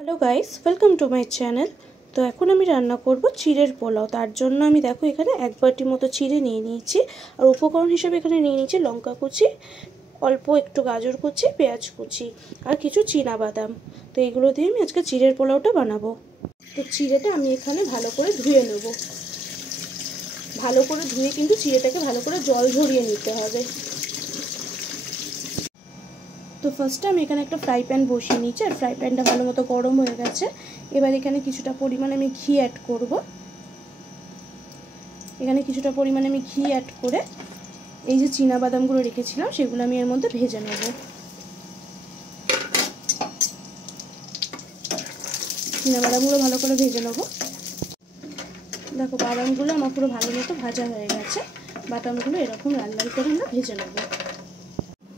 Hello guys welcome to my channel. तो এখন আমি রান্না করব চিড়ের পোলাও। তার জন্য আমি দেখো এখানে এক বাটি মতো চিড়ে নিয়ে নিয়েছি আর উপকরণ হিসেবে এখানে নিয়ে নিয়েছি লঙ্কা কুচি, অল্প একটু গাজর কুচি, পেঁয়াজ কুচি আর কিছু চীনা বাদাম। তো এগুলো দিয়ে আমি আজকে চিড়ের পোলাওটা বানাবো। তো চিড়েটা আমি এখানে ভালো করে ধুয়ে নেব। ভালো করে ধুয়ে কিন্তু চিড়েটাকে ভালো করে জল ঝরিয়ে নিতে হবে। তো ফার্স্টে আমি এখানে একটা ফ্রাই প্যান বসিয়ে নিয়েছি আর ফ্রাই প্যানটা ভালো মতো গরম হয়ে গেছে। এবার এখানে কিছুটা পরিমাণে আমি ঘি অ্যাড করব। এখানে কিছুটা পরিমাণে আমি ঘি অ্যাড করে এই যে চীনা বাদামগুলো রেখেছিলাম সেগুলো আমি এর মধ্যে ভেজে নেব। চীনা বাদামগুলো ভালো করে ভেজে নেব। দেখো বাদামগুলো আমার পুরো ভালো মতো ভাজা হয়ে গেছে। বাদামগুলো এরকম লাল লাল করে আমরা ভেজে নেব।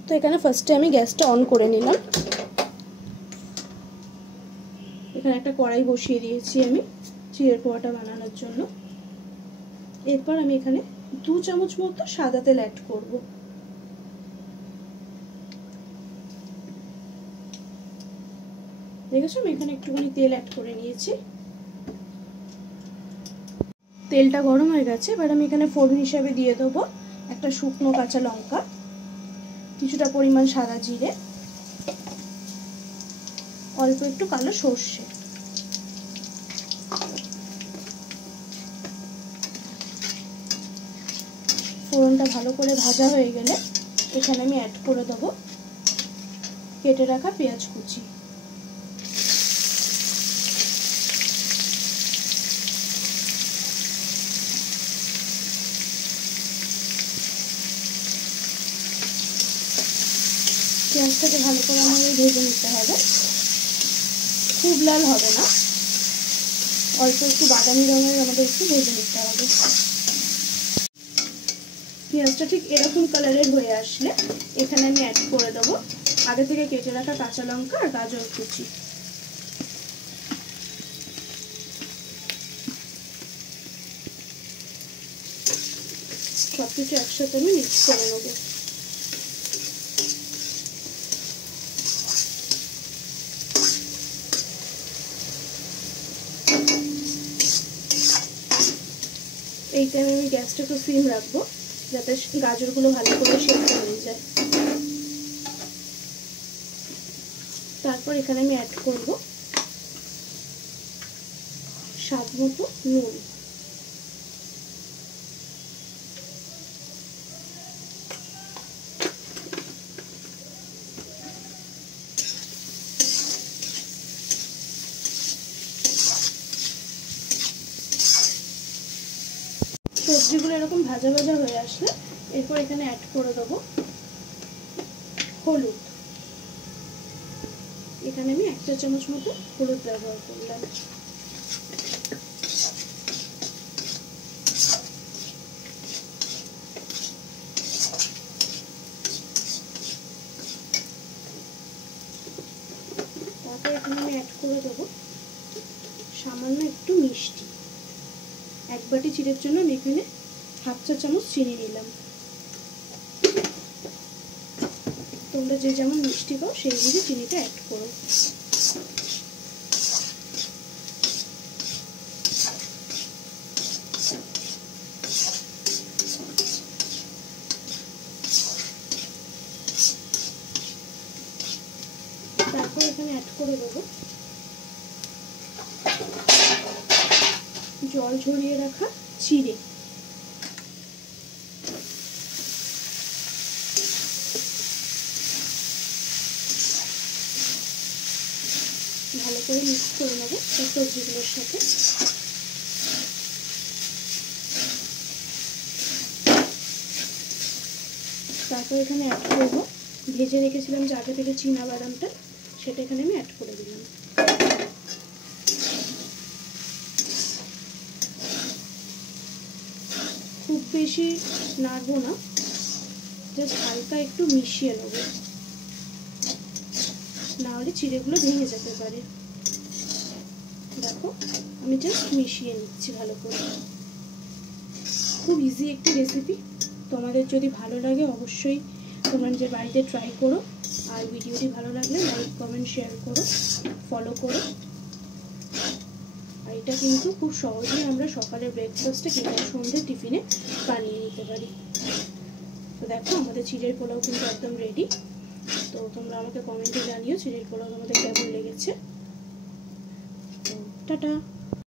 তো এখানে ফার্স্টে আমি গ্যাসটা অন করে নিলাম। এখানে একটা কড়াই বসিয়ে দিয়েছি আমি চিড়ের পোলাওটা বানানোর জন্য। এরপর আমি এখানে 2 চামচ মতো সাদা তেল অ্যাড করব। দেখেছো আমি এখানে একটুখানি তেল অ্যাড করে নিয়েছি। তেলটা গরম হয়ে গেছে। এবার আমি এখানে ফোড়ন হিসেবে দিয়ে দেবো একটা শুকনো কাঁচা লঙ্কা, কিছুটা পরিমাণ সাদা জিরে, অল্প একটু কালো সর্ষে। ফোড়নটা ভালো করে ভাজা হয়ে গেলে এখানে আমি অ্যাড করে দেবো কেটে রাখা পেঁয়াজ কুচি। পেঁয়াজটাকে ভালো করে আমাদের ভেজে নিতে হবে। খুব লাল হবে না, অল্প একটু বাদামি রঙের আমাদের একটু ভেজে নিতে হবে। পেঁয়াজটা ঠিক এরকম কালারের হয়ে আসলে এখানে আমি অ্যাড করে দেবো আগে থেকে কেটে রাখা কাঁচা লঙ্কা আর গাজর কুচি। সবকিছু একসাথে আমি মিক্স করে নেবো। এই টাইমে আমি গ্যাসটা একটু সিম রাখবো যাতে গাজরগুলো ভালো করে সেদ্ধ হয়ে যায়। তারপর এখানে আমি অ্যাড করব স্বাদ মতো নুন। সবজিগুলো এরকম ভাজা ভাজা হয়ে আসলে এরপর এখানে অ্যাড করে দেবো হলুদ। এখানে আমি 1 চা চামচ মতো হলুদ ব্যবহার করলাম। তারপর এখানে আমি অ্যাড করে দেবো সামান্য একটু মিষ্টি। 1 বাটি চিড়ের জন্য আমি এখানে 1/2 চা চামচ চিনি নিলাম। তোমরা যে যেমন মিষ্টি খাও সেই বুঝে চিনিটা অ্যাড করো। তারপর এখানে অ্যাড করে দেবো জল ঝরিয়ে রাখা চিড়ে। ভালো করে মিক্স করে নেবো সবজিগুলোর সাথে। তারপর এখানে অ্যাড করবো ভেজে রেখেছিলাম যে আগে থেকে চীনা বাদামটা, সেটা এখানে আমি অ্যাড করে দিলাম। খুব বেশি নাড়বো না, জাস্ট হালকা একটু মিশিয়ে নেবো, নাহলে চিড়েগুলো ভেঙে যেতে পারে। দেখো আমি জাস্ট মিশিয়ে নিচ্ছি ভালো করে। খুব ইজি একটি রেসিপি। তোমাদের যদি ভালো লাগে অবশ্যই তোমরা নিজের বাড়িতে ট্রাই করো। আর ভিডিওটি ভালো লাগলে লাইক কমেন্ট শেয়ার করো, ফলো করো। আর এটা কিন্তু খুব সহজেই আমরা সকালের ব্রেকফাস্টে কিংবা সন্ধ্যের টিফিনে বানিয়ে নিতে পারি। তো দেখো আমাদের চিড়ের পোলাও কিন্তু একদম রেডি। তো তোমরা আমাকে কমেন্টে জানিও চিড়ের পোলাও তোমাদের কেমন লেগেছে। তো টাটা।